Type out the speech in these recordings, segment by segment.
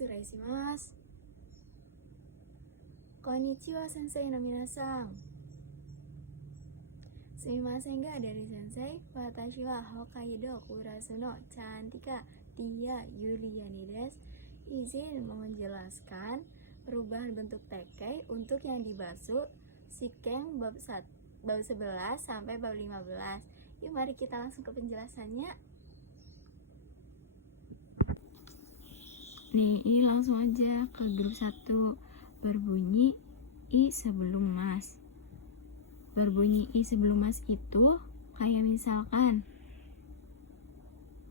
Tsuraimasu. Konnichiwa sensei no minasan. Sumimasen ga dari sensei. Watashi wa Hokkaido Kurasu no Chantika Tia Yuliani desu. Izin menjelaskan perubahan bentuk tekei untuk yang dibasuh Shiken bab 11 sampai bab 15. Yuk mari kita langsung ke penjelasannya. Nih, langsung aja ke grup 1. Berbunyi I sebelum mas. Berbunyi I sebelum mas itu kayak misalkan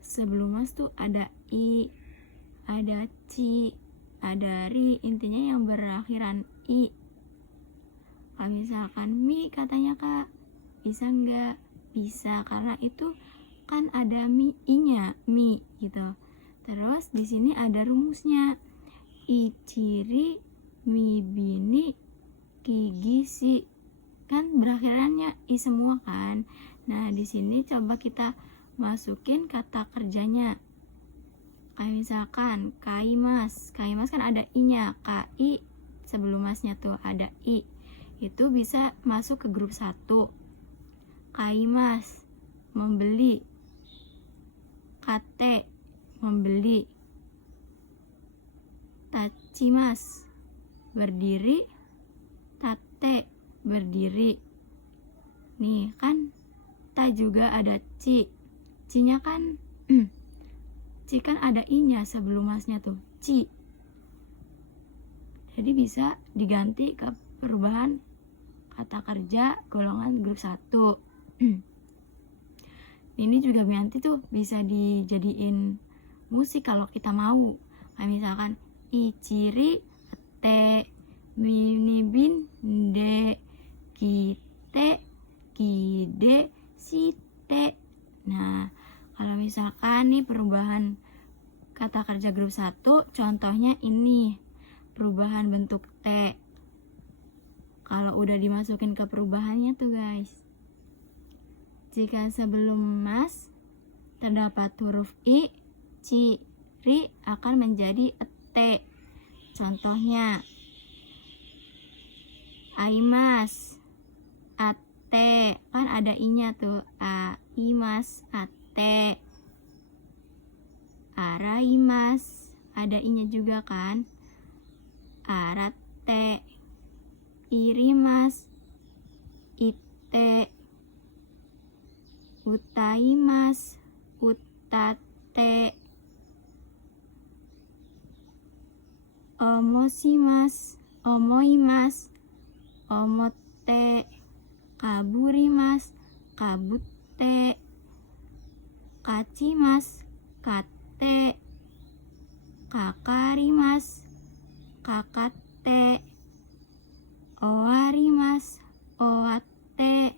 sebelum mas tuh ada I, ada ci, ada ri, intinya yang berakhiran I. Kalau misalkan mi katanya kak, bisa nggak? Bisa, karena itu kan ada I-nya, mi gitu. Terus di sini ada rumusnya. Ichiri mi bini kigisi, kan berakhirannya I semua kan. Nah, di sini coba kita masukin kata kerjanya. Kayak misalkan kaimas. Kaimas kan ada I-nya, kai sebelum masnya tuh ada I. Itu bisa masuk ke grup 1. Kaimas, membeli. Kate, membeli. Tachimas, berdiri. Tate, berdiri. Nih kan ta juga ada ci. Ci-nya kan ci kan ada I-nya sebelum masnya tuh, ci. Jadi bisa diganti ke perubahan kata kerja golongan grup 1. Ini juga nanti tuh bisa dijadiin musik kalau kita mau. Kayak misalkan ichiri te minibin de kite kide site. Nah, kalau misalkan nih perubahan kata kerja grup 1, contohnya ini perubahan bentuk T. Kalau udah dimasukin ke perubahannya tuh guys, jika sebelum mas terdapat huruf I, ci, ri akan menjadi T. Contohnya aimas, ate, kan ada I-nya tuh, aimas, ate. Araimas, ada I-nya juga kan, arate. Irimas, ite. Utaimas, utate. Omoshimas, omoimas, omote. Kaburimas, kabute. Kachimas, kate. Kakarimas, kakate. Owarimas, owate.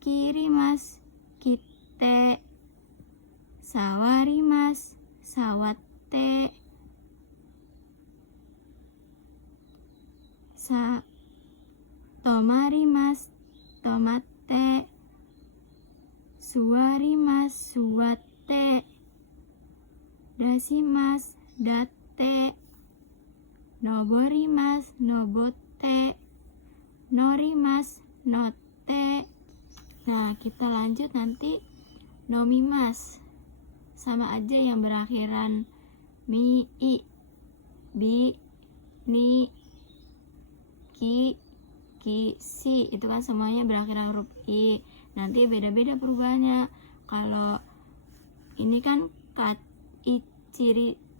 Kirimas, kite. Sawarimas, sawate. Tomarimas, tomate. Suwarimas, suwate. Dasimas, date. Noborimas, nobote. Norimas, note. Nah, kita lanjut nanti nomimas. Sama aja yang berakhiran mi, i. Bi, ni, ki, si. Itu kan semuanya berakhiran huruf I. Nanti beda-beda perubahannya. Kalau ini kan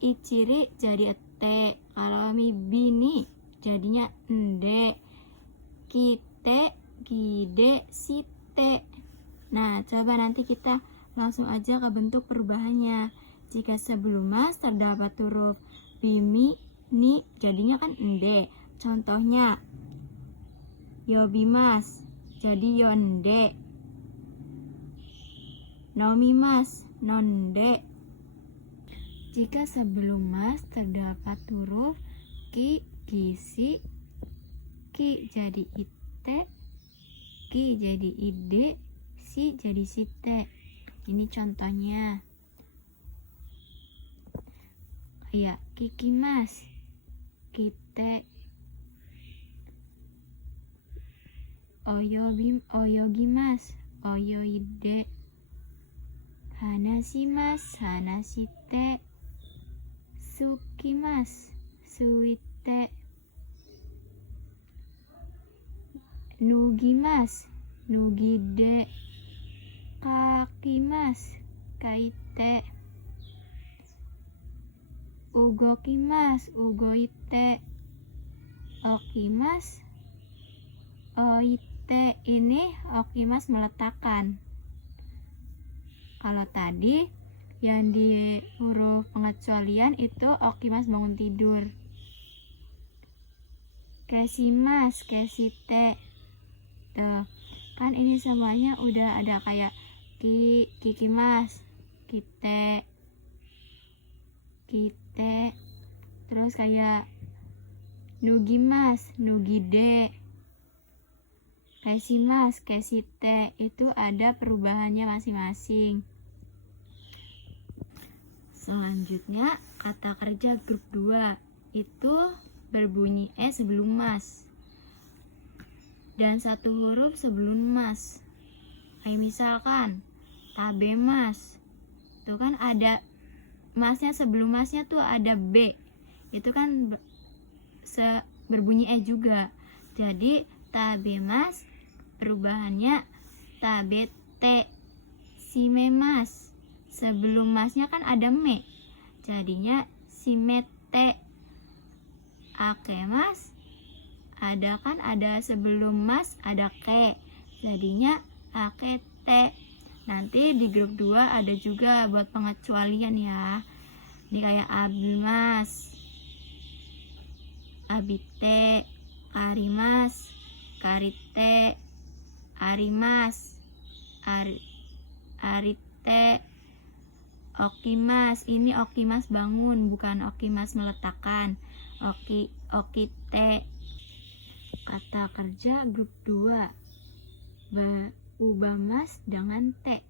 iciri jadi T. Kalau mi bini jadinya ende. Kite, gide, site. Nah, coba nanti kita langsung aja ke bentuk perubahannya. Jika sebelum mas terdapat huruf bimi, ni, jadinya kan ende. Contohnya yobimas, jadi yonde. Nomimas, nonde. Jika sebelum mas terdapat huruf ki, kisi, ki jadi ite, ki jadi ide, si jadi site. Ini contohnya. Iya, kikimas, kite, oyogimas, oyoide, hanashimas, hanashite, sukimas, suite, nugimas, nugide, kakimas, kaite, ugokimas, ugoite, okimas, oite. Ini okimas meletakkan. Kalau tadi yang di huruf pengecualian itu okimas bangun tidur. Kesimas, kesite. Tuh, kan ini semuanya udah ada kayak kikimas, kite, terus kayak nugimas, nugide, kesimas, kesite. Itu ada perubahannya masing-masing. Selanjutnya kata kerja grup 2 itu berbunyi sebelum mas dan satu huruf sebelum mas. Kayak misalkan tabemas, tuh kan ada masnya, sebelum masnya tuh ada b, itu kan berbunyi juga. Jadi tabemas perubahannya tabete. Simemas, sebelum masnya kan ada me, jadinya simete. Akemas, ada sebelum mas ada ke, jadinya akete. Nanti di grup 2 ada juga buat pengecualian ya. Ini kayak abimas, abite, arimas, karite, arimas, arite, okimas. Ini okimas bangun, bukan okimas meletakkan. Okite. Kata kerja grup 2 ubah mas dengan te.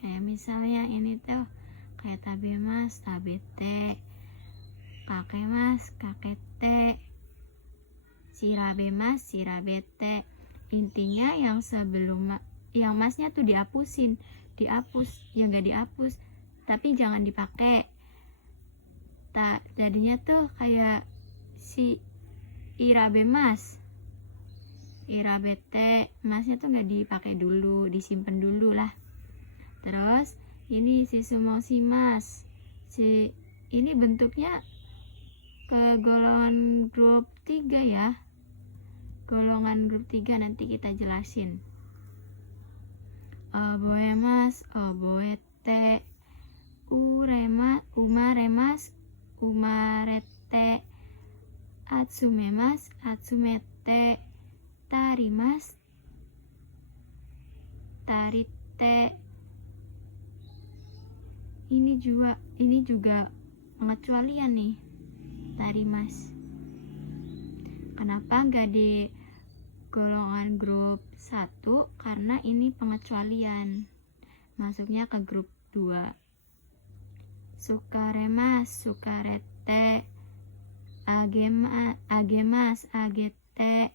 Kayak misalnya ini tuh kayak tabemas, tabete, kakemas, kakete, sirabemas, sirabete. Intinya yang sebelum yang masnya tuh dihapus, ya nggak dihapus, tapi jangan dipakai. Jadinya tuh kayak si irabemas, irabete, masnya tuh nggak dipakai dulu, disimpan dulu lah. Terus ini si sumosimas, ini bentuknya ke golongan grup 3 ya. Golongan grup 3 nanti kita jelasin. Oboemas, oboete, umaremas, umarete, atsumemas, atsumete, tarimas, tarite. Ini juga pengecualian nih, tarimas. Kenapa nggak di golongan grup 1? Karena ini pengecualian, masuknya ke grup 2. Sukaremas, sukarete, agemas, agete,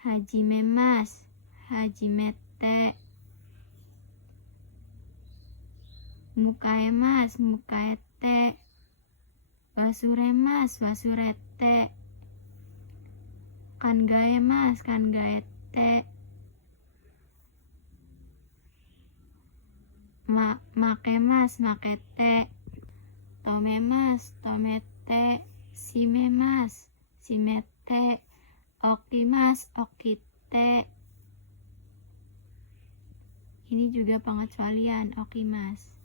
hajimemas, hajimete, mukaemas, mukaete, wasuremas, wasurete, kangaemas, kangaete, makemas, makete, tomemas, tomete, simemas, simete, okimas, okite. Ini juga pengecualian, okimas.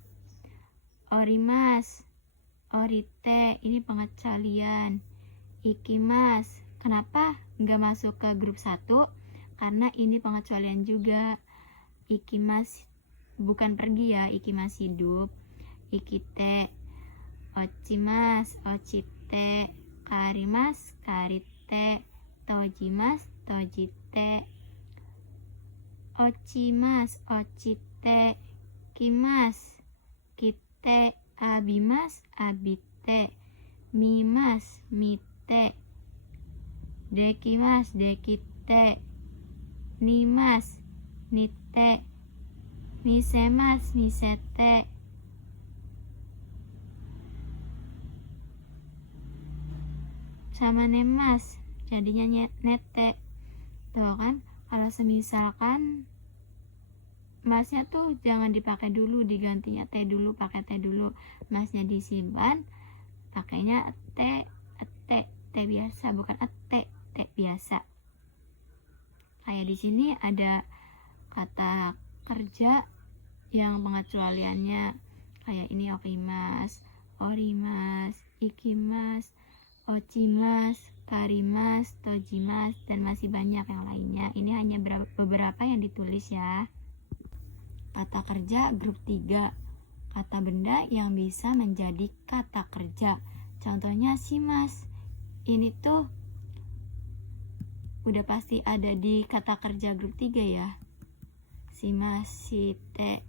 Orimas, orite, ini pengecualian. Ikimas, kenapa nggak masuk ke grup 1? Karena ini pengecualian juga. Ikimas bukan pergi ya, ikimas hidup. Ikite, ochimas, ochite, karimas, karite, tojimas, tojite, ochimas, ochite, kimas, kite, abimas, abite, mimas, mite, dekimas, dekite, nimas, nite, misemas, misete. Sama nemas, jadinya nete. Tuh kan, kalau semisalkan masnya tuh jangan dipakai dulu, digantinya T dulu, pakai T dulu. Masnya disimpan, pakainya T biasa, bukan T biasa. Kayak di sini ada kata kerja yang pengecualiannya kayak ini okimas, orimas, ikimas, ochimas, karimas, tojimas, dan masih banyak yang lainnya. Ini hanya beberapa yang ditulis ya. Kata kerja grup 3, kata benda yang bisa menjadi kata kerja. Contohnya simas, ini tuh udah pasti ada di kata kerja grup 3 ya. Simas, site,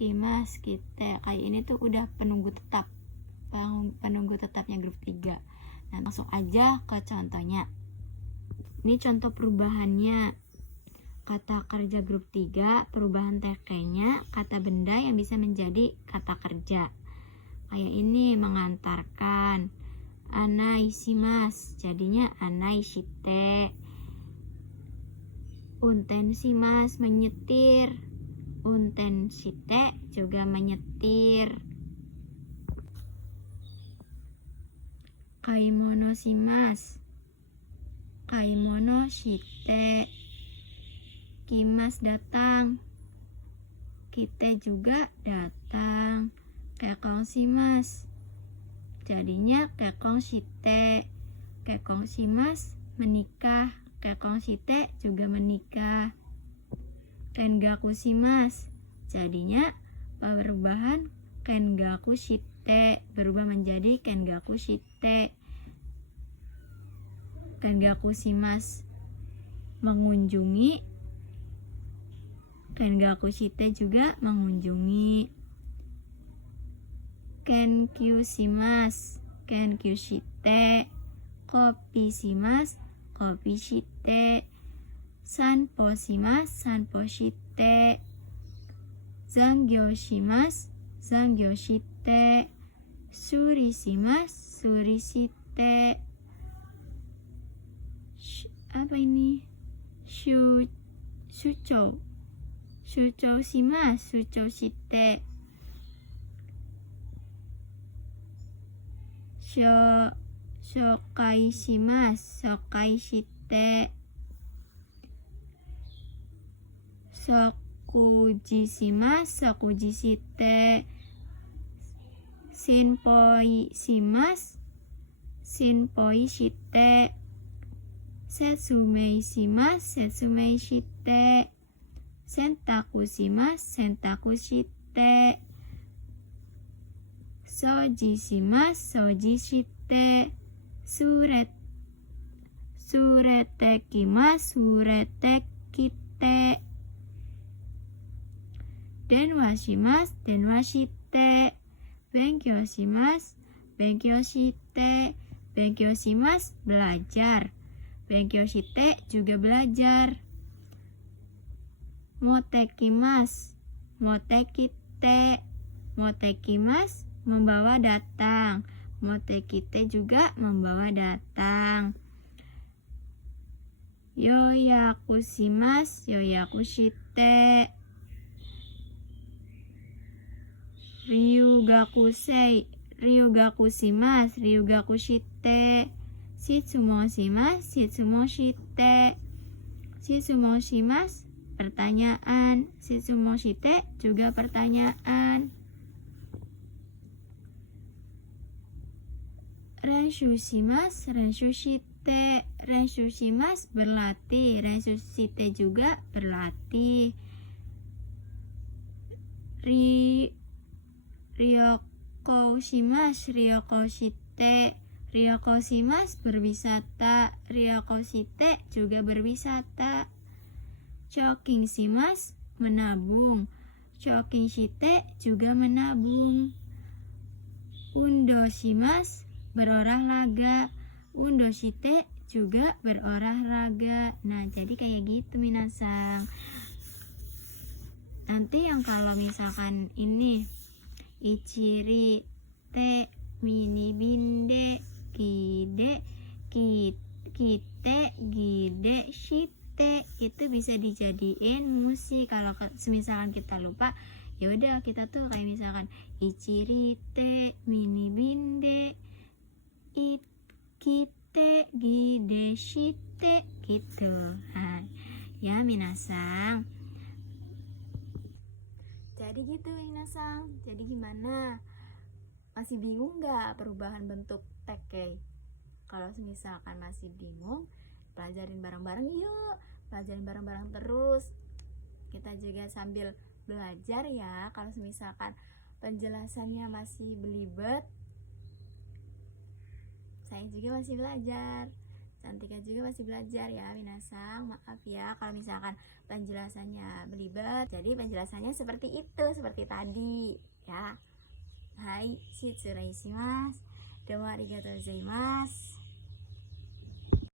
kimas, kite. Kayak ini tuh udah penunggu tetapnya grup 3. Nah, langsung aja ke contohnya. Ini contoh perubahannya. Kata kerja grup 3, perubahan TK-nya kata benda yang bisa menjadi kata kerja. Kayak ini, mengantarkan. Anaishimas, jadinya anaishite. Untensimas, menyetir. Untensite juga menyetir. Kaimono shimas, kaimono shite. Kimas, datang. Kite juga datang. Kekong shimas, jadinya kekong shite. Kekong shimas, menikah. Kekong shite juga menikah. Kengaku shimas, jadinya perubahan kengaku shite berubah menjadi kengaku shite. Kengaku shimas, mengunjungi. Kengaku shite juga mengunjungi. Kenkyu shimas, kenkyu shite. Kopi shimas, kopi shite. Sanpo shimas, sanpo shite. Zangyo shimas, zangyo shite. Suri shimas, suri shite. Apa ini? Shucho, shucho shimas, shucho shite. Shokai shimas, shokai shite. Sokuji shimas, sokuji shite. Shinpoi shimas, shinpoi shite. Setsumei shimas, setsumei shite. Sentaku shimas, sentaku shite. Soji shimas, soji shite. Surete kimas, surete kite. Denwa shimas, denwa shite. Benkyou shimas, benkyou shite. Benkyou shimas, belajar. Benkyou shite juga belajar. Motekimas, motekite. Motekimas, membawa datang. Motekite juga membawa datang. Yoyaku shimas, yoyaku shite. Ryugakusei, ryugaku shimas, ryugaku shite. Shitsumon shimas, shitsumon shite. Shitsumon shimas, pertanyaan. Shitsumon shite juga pertanyaan. Renshu shimas, renshu shite. Renshu shimas, berlatih. Renshu shite juga berlatih. Ryoko shimas, ryoko shite. Ryoko shimas, berwisata. Ryoko shite juga berwisata. Choking shimas, menabung. Choking shite juga menabung. undo shimasu berolahraga, undo shite juga berolahraga. Nah, jadi kayak gitu minasang. Nanti yang kalau misalkan ini ichiri te mini binde kide kite gide shite, itu bisa dijadiin musik. Kalau misalkan kita lupa, ya udah kita tuh kayak misalkan ichiri te mini binde kite gide shite gitu. Nah, ya minasang. Jadi gitu minasang. Jadi gimana? Masih bingung nggak perubahan bentuk tekei? Kalau misalkan masih bingung, pelajarin bareng-bareng yuk. Pelajarin bareng-bareng terus. Kita juga sambil belajar ya. Kalau misalkan penjelasannya masih belibet, saya juga masih belajar. Cantika juga masih belajar ya minasang. Maaf ya kalau misalkan penjelasannya belibet. Jadi penjelasannya seperti itu, seperti tadi ya. Hai, shitsurei shimasu. Domo arigatou gozaimasu.